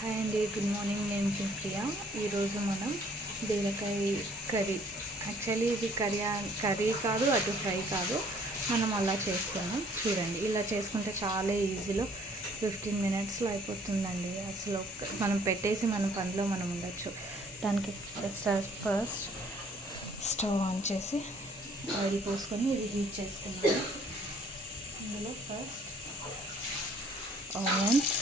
Hi అండి, good morning. నేను ప్రియా. ఈరోజు మనం బీరకాయ కర్రీ, యాక్చువల్లీ ఇది కర్రీ కాదు, అటు ఫ్రై కాదు, మనం అలా చేసుకున్నాం. చూడండి, ఇలా చేసుకుంటే చాలా ఈజీలో 15 మినిట్స్లో అయిపోతుందండి. అసలు మనం పెట్టేసి మన పనిలో మనం ఉండొచ్చు. దానికి ఫస్ట్ స్టవ్ ఆన్ చేసి ఆయిల్ పోసుకొని ఇది హీట్ చేసుకున్నాము. అందులో ఫస్ట్ ఆనియన్స్,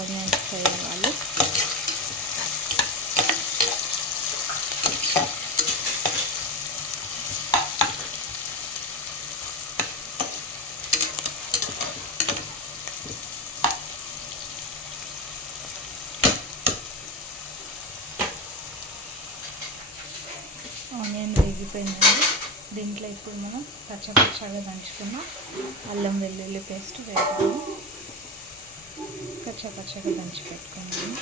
ఆనియన్స్ ఫ్రై అవ్వాలి. ఆనియన్ వేగిపోయిందండి. దీంట్లో ఇప్పుడు మనం పచ్చగా దంచుకున్న అల్లం వెల్లుల్లి పేస్ట్ వేద్దాము. పచ్చగా దంచి పెట్టుకున్నాము.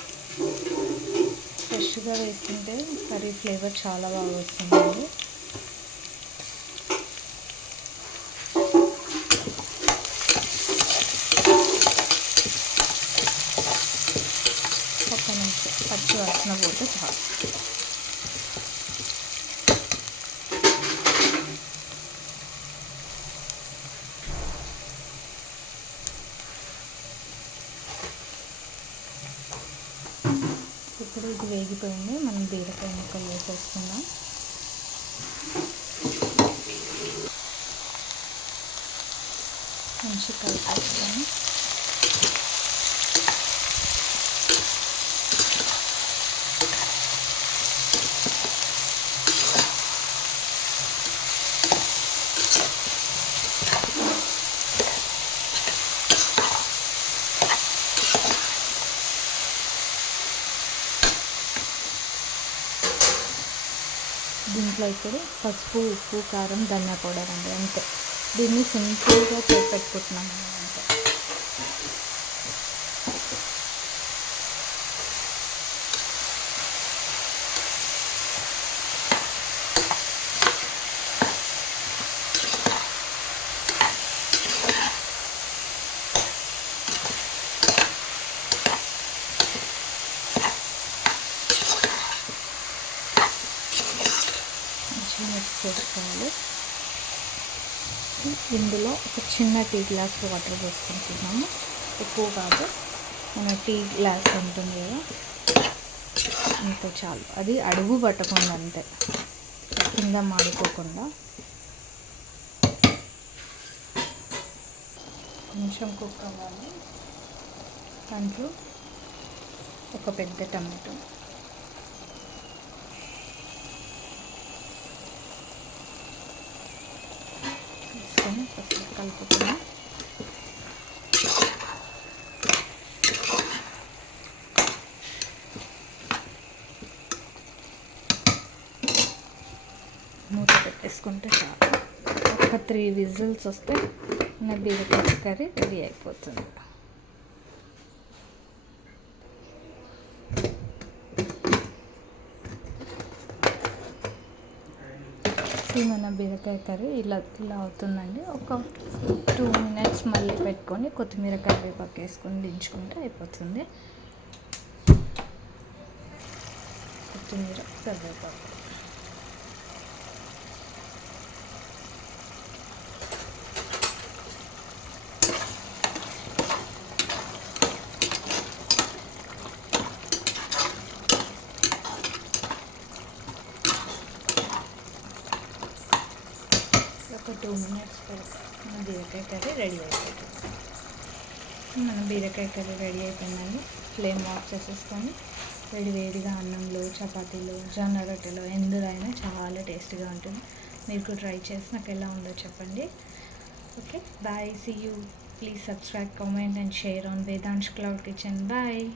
ఫ్రెష్గా వేసుకుంటే కర్రీ ఫ్లేవర్ చాలా బాగా వస్తుందండి. ఒక్క నిమిషం పచ్చి వాసన పోతే చాలు. ఇప్పుడు ఇది వేగిపోయింది. మనం బీరకాయ ముక్కలు వేసేసుకుందాం. మంచి కలిపేసుకొని దీంట్లో ఇప్పుడు పసుపు, ఉప్పు, కారం, ధనియా పౌడర్ అండి, అంతే. దీన్ని సింపుల్గా పెట్టుకుంటున్నాం మనం, అంతే. మిక్స్ చేసుకోవాలి. ఇందులో ఒక చిన్న టీ గ్లాస్ వాటర్ పోసుకుంటున్నాము. ఎక్కువ కాదు, మన టీ గ్లాస్ ఉంటుంది కదా, అంత చాలు. అది అడుగు పట్టకుండా, అంతే, కింద మాడిపోకుండా. కొంచెం కుక్ అవ్వాలి. దాంట్లో ఒక పెద్ద టమాటో, ఫస్ట్ కలుపుకుని మూత పెట్టేసుకుంటే చాలు. ఒక 3 విజిల్స్ వస్తే నా బీరకాయ కర్రీ రెడీ అయిపోతుంది. మన బీరకాయ కర్రీ ఇలా అవుతుందండి. ఒక 2 మినిట్స్ మళ్ళీ పెట్టుకొని కొత్తిమీర కరివేపాకు వేసుకొని దించుకుంటే అయిపోతుంది. కొత్తిమీర కరివేపాకు ఒక 2 మినిట్స్ పెడితే మన బీరకాయ కర్రీ రెడీ అయిపోతుంది. మన బీరకాయ కర్రీ రెడీ అయిపోయిందండి. ఫ్లేమ్ ఆఫ్ చేసేసుకొని వేడివేడిగా అన్నంలో, చపాతీలో, జొన్న రొట్టెలో ఎందులో అయినా చాలా టేస్టీగా ఉంటుంది. మీరు ట్రై చేసి నాకు ఎలా ఉందో చెప్పండి. Okay, bye, see you. Please subscribe, comment and share on Vedansh Cloud Kitchen. Bye.